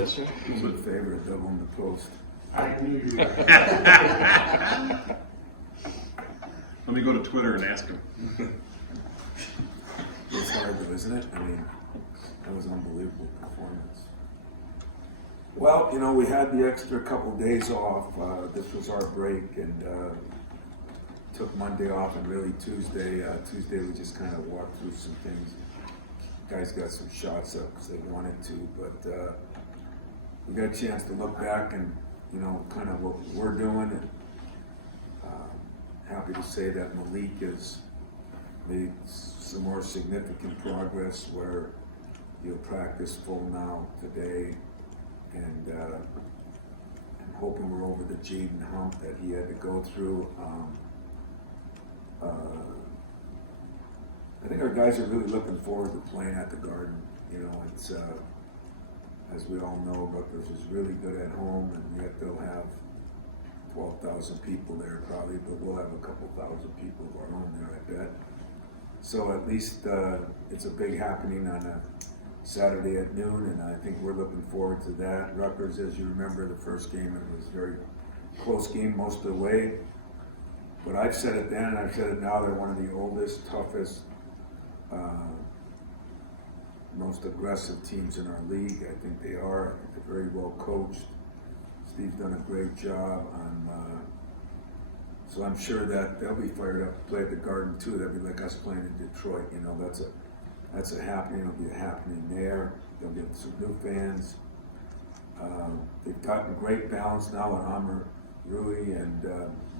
Yes, sir. Who's in favor of doubling the post? I knew you were. Let me go to Twitter and ask him. It's hard though, isn't it? I mean, that was an unbelievable performance. Well, we had the extra couple days off. This was our break, and took Monday off, and really Tuesday. Tuesday we just kind of walked through some things. Guys got some shots up because they wanted to, but we got a chance to look back and kind of what we're doing. And happy to say that Malik has made some more significant progress where he'll practice full now today, and I'm hoping we're over the Jaden hump that he had to go through. I think our guys are really looking forward to playing at the Garden. It's as we all know, Rutgers is really good at home, and yet they'll have 12,000 people there probably, but we'll have a couple thousand people of our own there, I bet. So at least it's a big happening on a Saturday at noon, and I think we're looking forward to that. Rutgers, as you remember, the first game, it was a very close game most of the way. But I've said it then, and I've said it now, they're one of the oldest, toughest, most aggressive teams in our league. I think they are. I think they're very well coached. Steve's done a great job on, so I'm sure that they'll be fired up to play at the Garden too. That'd be like us playing in Detroit. That's a happening. It'll be a happening there. They'll get some new fans. They've gotten great balance now on Amr, Rui, and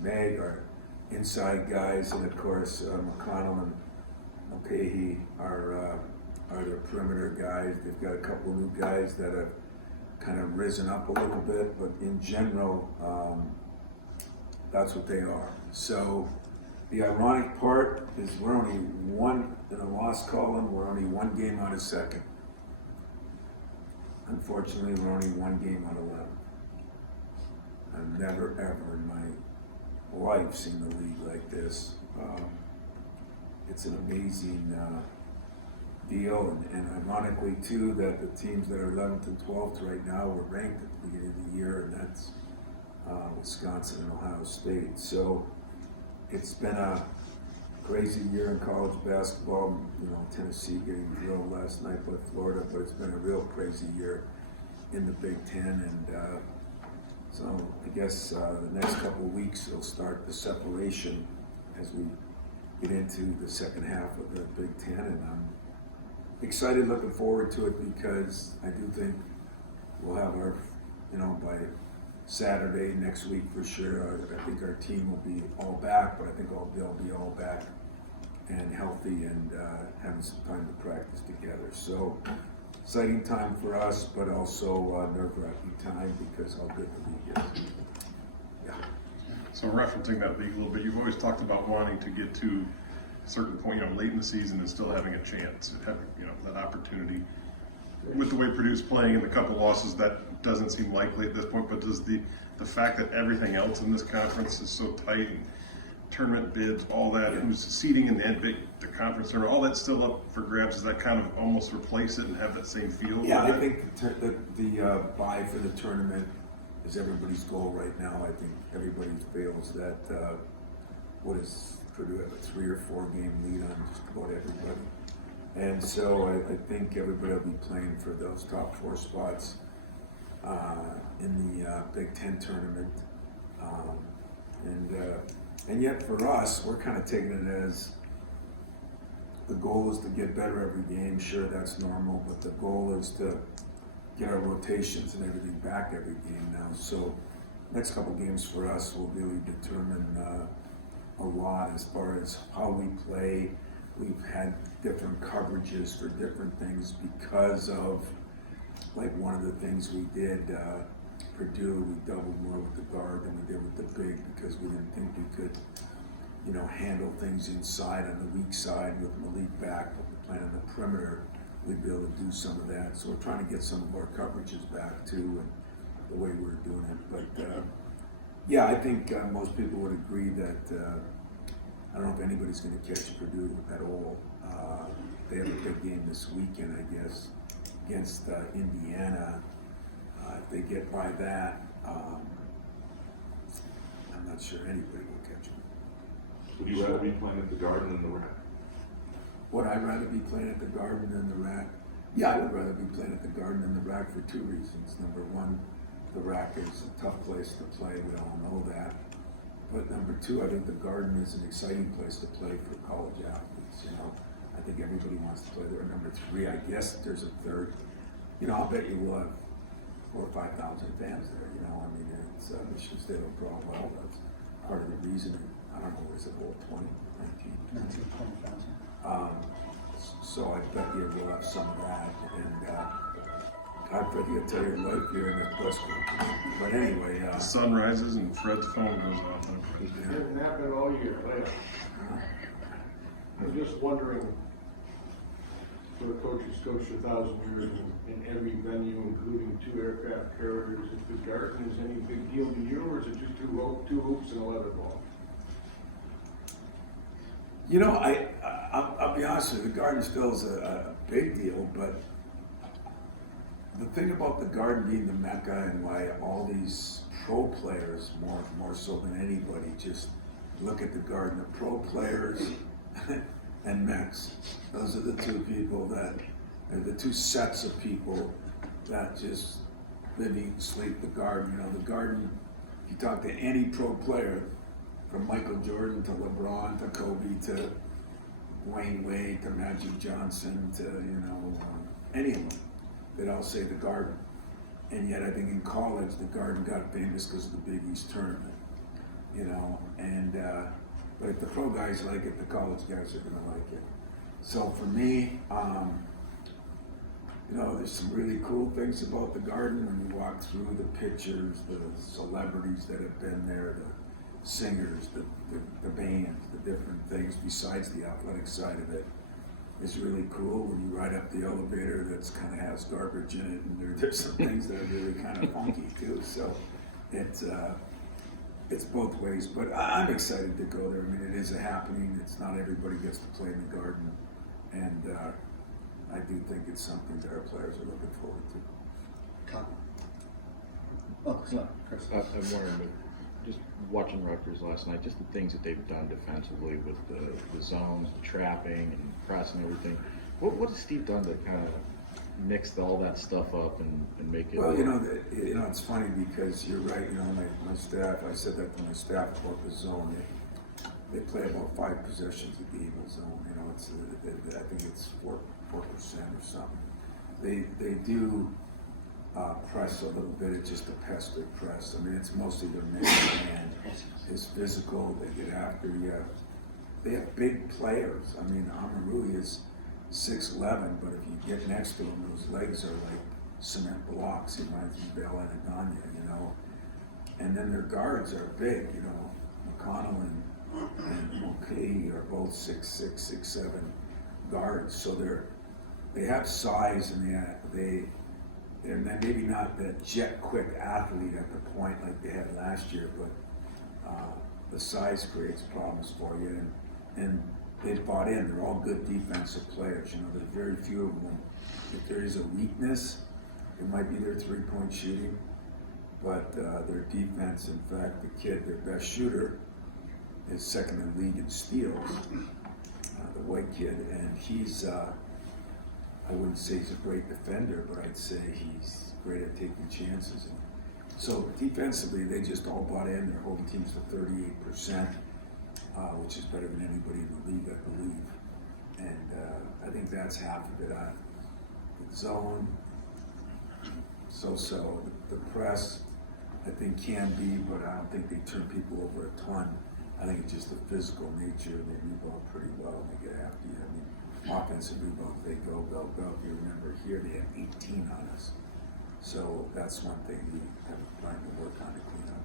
Meg are inside guys, and of course McConnell and Mulcahy are their perimeter guys. They've got a couple of new guys that have kind of risen up a little bit, but in general, that's what they are. So the ironic part is we're only one in a loss column. We're only one game out of second. Unfortunately, we're only one game out of 11. I've never ever in my life seen the league like this. It's an amazing deal, and ironically too that the teams that are 11th and 12th right now were ranked at the beginning of the year, and that's Wisconsin and Ohio State. So it's been a crazy year in college basketball. Tennessee getting drilled last night by Florida, but it's been a real crazy year in the Big Ten, and so I guess the next couple of weeks will start the separation as we get into the second half of the Big Ten, and I'm excited, looking forward to it, because I do think we'll have our, by Saturday next week for sure. I think our team will be all back, but I think they'll be all back and healthy and having some time to practice together. So exciting time for us, but also nerve-wracking time because how good the league is. Yeah. So referencing that league a little bit, you've always talked about wanting to get to a certain point, late in the season and still having a chance, having, that opportunity. With the way Purdue's playing and the couple losses, that doesn't seem likely at this point, but does the fact that everything else in this conference is so tight, and tournament bids, all that, who's seeding in the conference tournament, all that's still up for grabs, does that kind of almost replace it and have that same feel? Yeah, I think the bye for the tournament is everybody's goal right now. I think everybody feels that, what is Purdue have a 3 or 4 game lead on just about everybody. And so I think everybody will be playing for those top 4 spots in the Big Ten tournament. And yet for us, we're kind of taking it as the goal is to get better every game. Sure, that's normal, but the goal is to get our rotations and everything back every game now. So next couple games for us will really determine a lot as far as how we play. We've had different coverages for different things because of, like, one of the things we did, Purdue, we doubled more with the guard than we did with the big because we didn't think we could, handle things inside on the weak side with Malik back, but we're playing on the perimeter. We'd be able to do some of that. So we're trying to get some of our coverages back too, and the way we're doing it. But yeah, I think most people would agree that I don't know if anybody's going to catch Purdue at all. They have a big game this weekend, I guess, against Indiana. If they get by that, I'm not sure anybody will catch them. Would you rather be playing at the Garden than the Rack? Would I rather be playing at the Garden than the Rack? Yeah, I would rather be playing at the Garden than the Rack for two reasons. Number one, the Rack is a tough place to play. We all know that. But number two, I think the Garden is an exciting place to play for college athletes. You know, I think everybody wants to play there. Number three, I guess there's a third. You know, I'll bet you will have 4,000 or 5,000 fans there. You know, I mean, it's Michigan State will draw well. That's part of the reason. I don't know, is it all 20, 19? 20,000. So I bet you will have some of that, and I bet you'll tell your life here in the press conference. But anyway, The sun rises and Fred's phone goes off. It hasn't happened all year, but I'm just wondering, for a coach who's coached 1,000 years in every venue, including 2 aircraft carriers, if the Garden is any big deal to you, or is it just two hoops and a leather ball? you know, I'll be honest with you, the Garden still is a big deal, but the thing about the Garden being the Mecca and why all these pro players, more so than anybody, just look at the Garden. The pro players and Mex, those are the two people that, the two sets of people that just live, eat, and sleep the Garden. You know, the Garden, if you talk to any pro player, from Michael Jordan to LeBron to Kobe to Dwayne Wade to Magic Johnson to, any of them, they'd all say the Garden. And yet I think in college, the Garden got famous because of the Big East tournament, but if the pro guys like it, the college guys are gonna like it. So for me, there's some really cool things about the Garden when you walk through the pictures, the celebrities that have been there, the singers, the bands, the different things besides the athletic side of it is really cool. When you ride up the elevator, that's kind of has garbage in it, and there's some things that are really kind of funky too. So it's both ways, but I'm excited to go there. I mean, it is a happening. It's not everybody gets to play in the Garden, and I do think it's something that our players are looking forward to. Tom. Oh, no, Chris. I'm wondering, but just watching Rutgers last night, just the things that they've done defensively with the zones, the trapping, and pressing and everything. What has Steve done to kind of mix all that stuff up and make it? Well, it's funny because you're right. My staff. I said that to my staff about the zone. They play about 5 possessions a game in zone. I think it's 4% or something. They do. Press a little bit, it's just a pester press. I mean, it's mostly their main man is physical, they get after you. They have big players. I mean, Amaru is 6'11", but if you get next to him, those legs are like cement blocks. He reminds me of Bell Anadanya, And then their guards are big, McConnell and Mulcahy are both 6'6", 6'7" guards. So they have size, and they're maybe not that jet quick athlete at the point like they had last year, but the size creates problems for you. And they've bought in. They're all good defensive players. There's very few of them. If there is a weakness, it might be their 3-point shooting, but their defense. In fact, the kid, their best shooter, is second in the league in steals. The white kid, and he's. I wouldn't say he's a great defender, but I'd say he's great at taking chances. And so defensively, they just all bought in. They're holding teams to 38%, which is better than anybody in the league, I believe. And I think that's half of it. The zone, so. The press, I think can be, but I don't think they turn people over a ton. I think it's just the physical nature. They rebound pretty well, and they get after you. I mean, offensive rebounds, they go. If you remember here, they have 18 on us. So that's one thing we have trying to work on to clean up.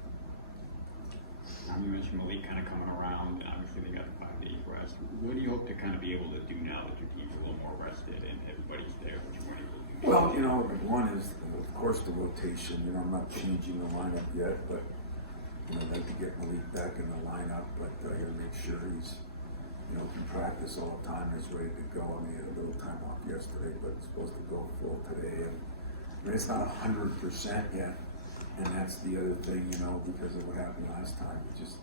You mentioned Malik kind of coming around. Obviously, they got the 5 days rest. What do you hope to kind of be able to do now that your team's a little more rested and everybody's there, what you weren't able to do? Well, one is, of course, the rotation. I'm not changing the lineup yet, but I'd like to get Malik back in the lineup, but I got to make sure he's can practice all the time, is ready to go. I mean, he had a little time off yesterday, but it's supposed to go full today. And I mean, it's not 100% yet, and that's the other thing, you know, because of what happened last time. We just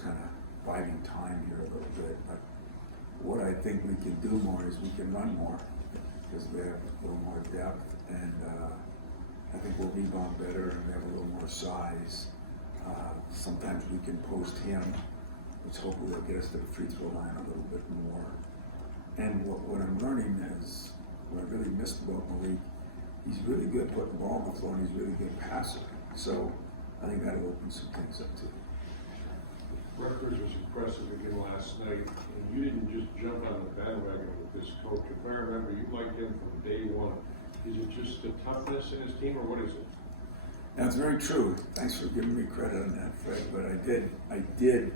kind of biding time here a little bit. But what I think we can do more is we can run more because we have a little more depth, and I think we'll rebound better and we have a little more size. Sometimes we can post him, which hopefully will get us to the free throw line a little bit more. And what I'm learning is, what I really missed about Malik, he's really good putting the ball on the floor and he's really good passer. So I think that'll open some things up too. Rutgers was impressive again last night, and you didn't just jump on the bandwagon with this coach. If I remember, you liked him from day one. Is it just the toughness in his team, or what is it? That's very true. Thanks for giving me credit on that, Fred. But I did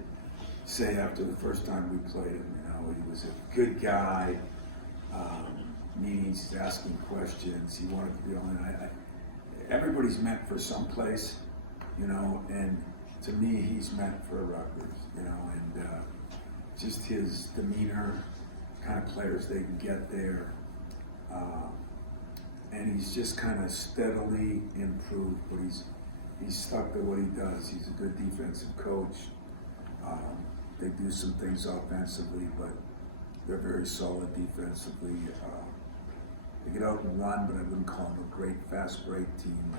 say after the first time we played him, you know, he was a good guy. Meetings, asking questions. He wanted to be on. Everybody's meant for some place, you know, and to me, he's meant for Rutgers, you know, and just his demeanor, kind of players they can get there. And he's just kind of steadily improved, but he's stuck to what he does. He's a good defensive coach. They do some things offensively, but they're very solid defensively. They get out and run, but I wouldn't call them a great fast break team.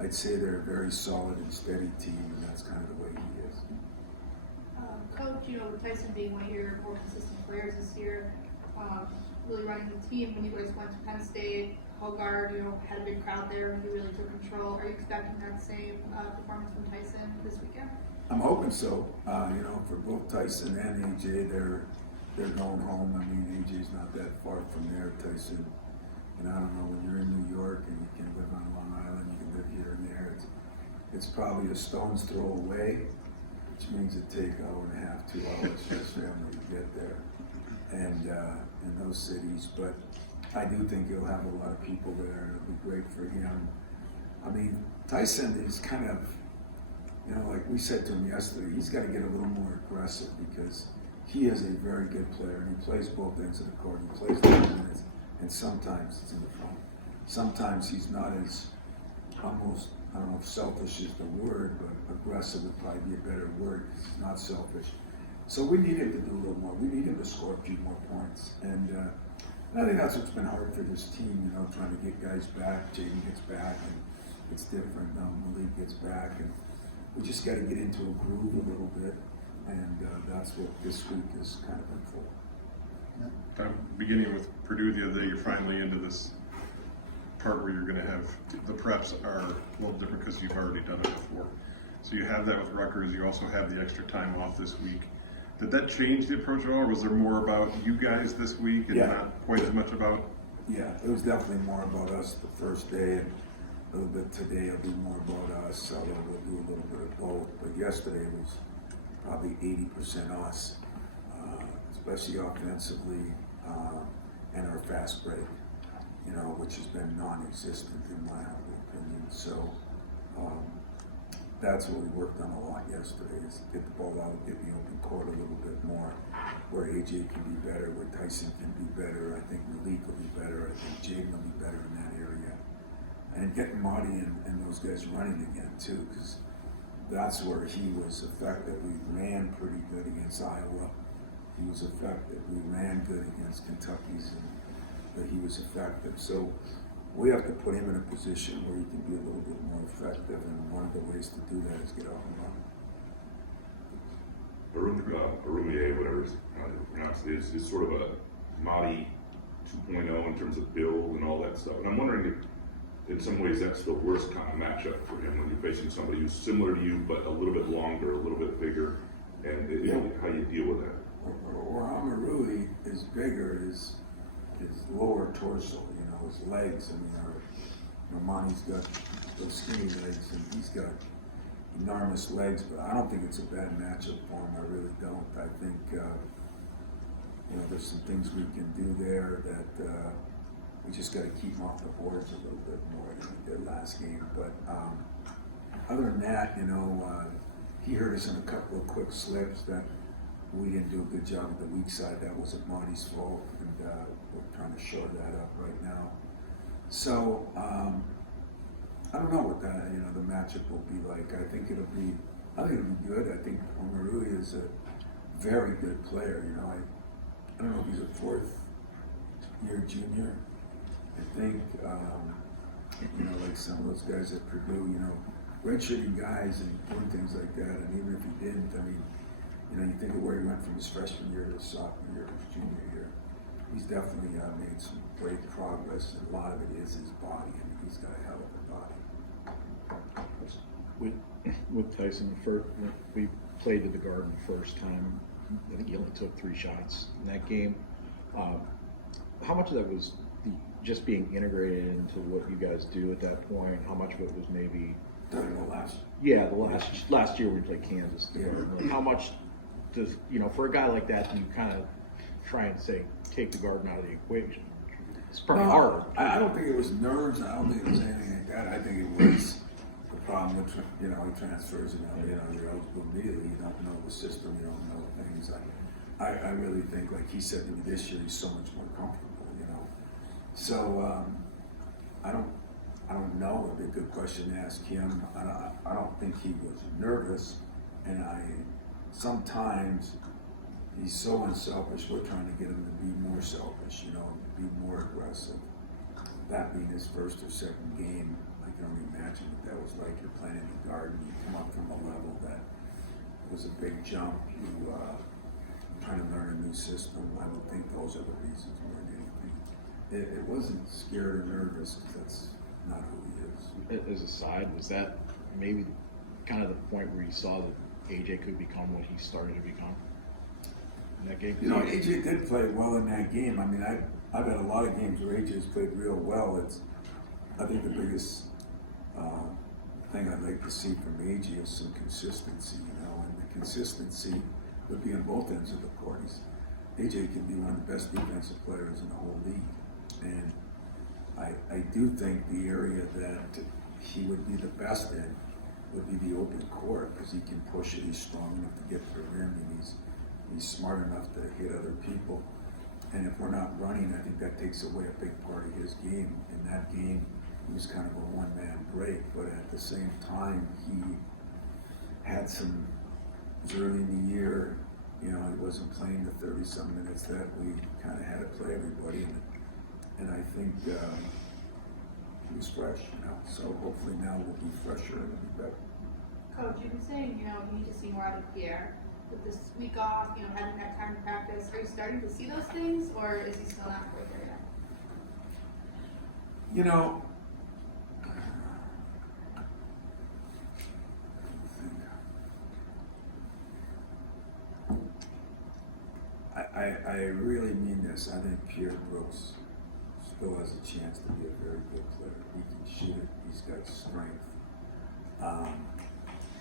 I'd say they're a very solid and steady team, and that's kind of the way he is. Coach, you know, Tyson being one of your more consistent players this year, really running the team. When you guys went to Penn State, Hogard, you know, had a big crowd there and he really took control. Are you expecting that same performance from Tyson this weekend? I'm hoping so. You know, for both Tyson and AJ, they're going home. I mean, AJ's not that far from there. Tyson, and I don't know, when you're in New York and you can live on Long Island, you can live here and there. It's probably a stone's throw away, which means it take an hour and a half, 2 hours for his family to get there, and in those cities. But I do think he'll have a lot of people there, and it'll be great for him. I mean, Tyson is kind of, you know, like we said to him yesterday, he's got to get a little more aggressive because he is a very good player, and he plays both ends of the court. He plays the minutes, and sometimes it's in the front. Sometimes he's not as almost, I don't know if selfish is the word, but aggressive would probably be a better word. He's not selfish. So we need him to do a little more. We need him to score a few more points. And I think that's what's been hard for this team, you know, trying to get guys back. Jaden gets back, and it's different. Malik gets back, and we just got to get into a groove a little bit. And that's what this week is kind of been for. Beginning with Purdue the other day, you're finally into this part where you're going to have the preps are a little different because you've already done it before. So you have that with Rutgers. You also have the extra time off this week. Did that change the approach at all, or was there more about you guys this week and not quite as much about? Yeah, it was definitely more about us the first day, and a little bit today will be more about us, although we'll do a little bit of both. But yesterday was probably 80% us, especially offensively, and our fast break, you know, which has been non-existent in my humble opinion. So that's what we worked on a lot yesterday, is get the ball out, get the open court a little bit more, where AJ can be better, where Tyson can be better. I think Malik will be better. I think Jaden will be better in that area. And getting Marty and those guys running again too, because that's where he was effective. We ran pretty good against Iowa. He was effective. We ran good against Kentucky's, but he was effective. So we have to put him in a position where he can be a little bit more effective, and one of the ways to do that is get off and run. Arumier, whatever it's pronounced, is sort of a Mahdi 2.0 in terms of build and all that stuff. And I'm wondering if, in some ways, that's the worst kind of matchup for him when you're facing somebody who's similar to you, but a little bit longer, a little bit bigger, and how you deal with that. Where Amaru is bigger is his lower torso, you know, his legs. I mean, Normani's got those skinny legs, and he's got enormous legs, but I don't think it's a bad matchup for him. I really don't. I think, you know, there's some things we can do there that we just got to keep him off the boards a little bit more than we did last game. But other than that, you know, he hurt us in a couple of quick slips that we didn't do a good job at the weak side. That wasn't Monty's fault, and we're trying to shore that up right now. So I don't know what that, the matchup will be like. I think it'll be good. I think Omarui is a very good player. I don't know if he's a fourth year junior. I think, like some of those guys at Purdue, redshirting guys and doing things like that. And even if he didn't, you think of where he went from his freshman year to his sophomore year to his junior year. He's definitely made some great progress, and a lot of it is his body. He's got a hell of a body. With Tyson, when we played at the Garden the first time, I think he only took 3 shots in that game. How much of that was just being integrated into what you guys do at that point? How much of it was maybe During the last. Yeah, the last year we played Kansas. Yeah. Like, how much does for a guy like that, do you kind of try and say take the Garden out of the equation? It's probably hard. I don't think it was nerves. I don't think it was anything like that. I think it was the problem with he transfers. You're eligible immediately. You don't know the system. You don't know things. I really think, like he said to me this year, he's so much more comfortable. So I don't know. It'd be a good question to ask him. I don't think he was nervous, and sometimes he's so unselfish. We're trying to get him to be more selfish, be more aggressive. That being his first or second game, I can only imagine what that was like. You're playing in the Garden, you come up from a level that was a big jump. You trying to learn a new system. I don't think those are the reasons more than anything. It wasn't scared or nervous, because that's not who he is. As a side, was that maybe kind of the point where you saw that AJ could become what he started to become in that game? AJ did play well in that game. I've had a lot of games where AJ's played real well. I think the biggest thing I'd like to see from AJ is some consistency, and the consistency would be on both ends of the court. AJ can be one of the best defensive players in the whole league, and I do think the area that he would be the best in would be the open court, because he can push it. He's strong enough to get to the rim, and he's smart enough to hit other people. And if we're not running, I think that takes away a big part of his game. In that game, he was kind of a one-man break, but at the same time, he had it was early in the year, he wasn't playing the 30-some minutes that we kind of had to play everybody. And I think he was fresh, so hopefully now we'll be fresher and it'll be better. Coach, you've been saying, you need to see more out of Pierre. With this week off, having that time to practice, are you starting to see those things, or is he still not quite there yet? I really mean this. I think Pierre Brooks still has a chance to be a very good player. He can shoot it. He's got strength.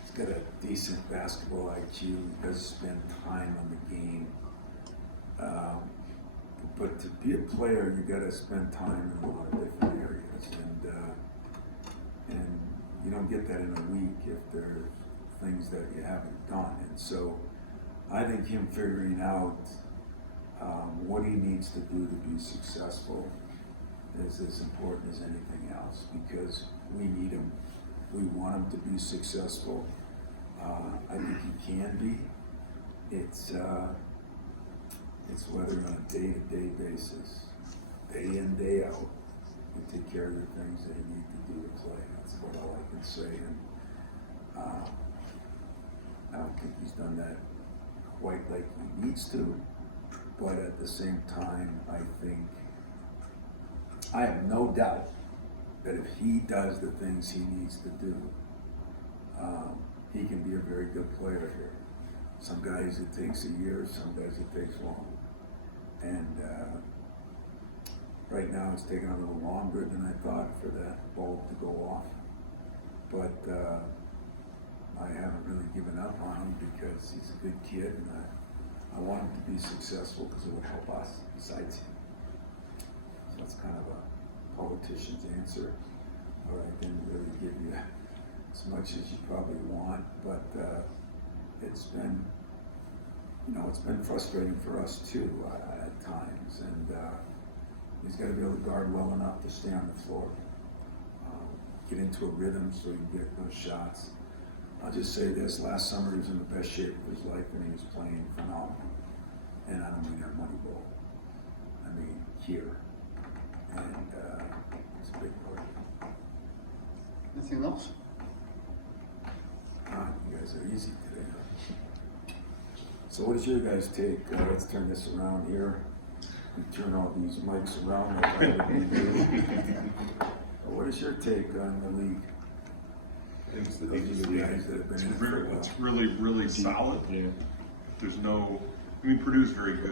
He's got a decent basketball IQ. He does spend time on the game. But to be a player, you got to spend time in a lot of different areas, and you don't get that in a week if there's things that you haven't done. And so, I think him figuring out what he needs to do to be successful is as important as anything else, because we need him. We want him to be successful. I think he can be. It's whether on a day-to-day basis, day in, day out, you take care of the things that you need to do to play. That's about all I can say. And I don't think he's done that quite like he needs to. But at the same time, I have no doubt that if he does the things he needs to do, he can be a very good player here. Some guys it takes a year, some guys it takes long. And right now it's taking a little longer than I thought for that bulb to go off. But I haven't really given up on him, because he's a good kid, and I want him to be successful because it would help us besides him. So that's kind of a politician's answer, or I didn't really give you as much as you probably want, but it's been frustrating for us too at times, and he's got to be able to guard well enough to stay on the floor. get into a rhythm so he can get those shots. I'll just say this, last summer he was in the best shape of his life and he was playing phenomenal. And I don't mean that money ball. I mean here. And it's a big part. Anything else? You guys are easy today. Huh? So what is your guys' take? Let's turn this around here. We turn all these mics around. Like I would do. What is your take on the league? I think it's the Those deepest of you league. guys that have been in it for a while. It's really, really solid. Yeah. There's no, I mean, Purdue's very good.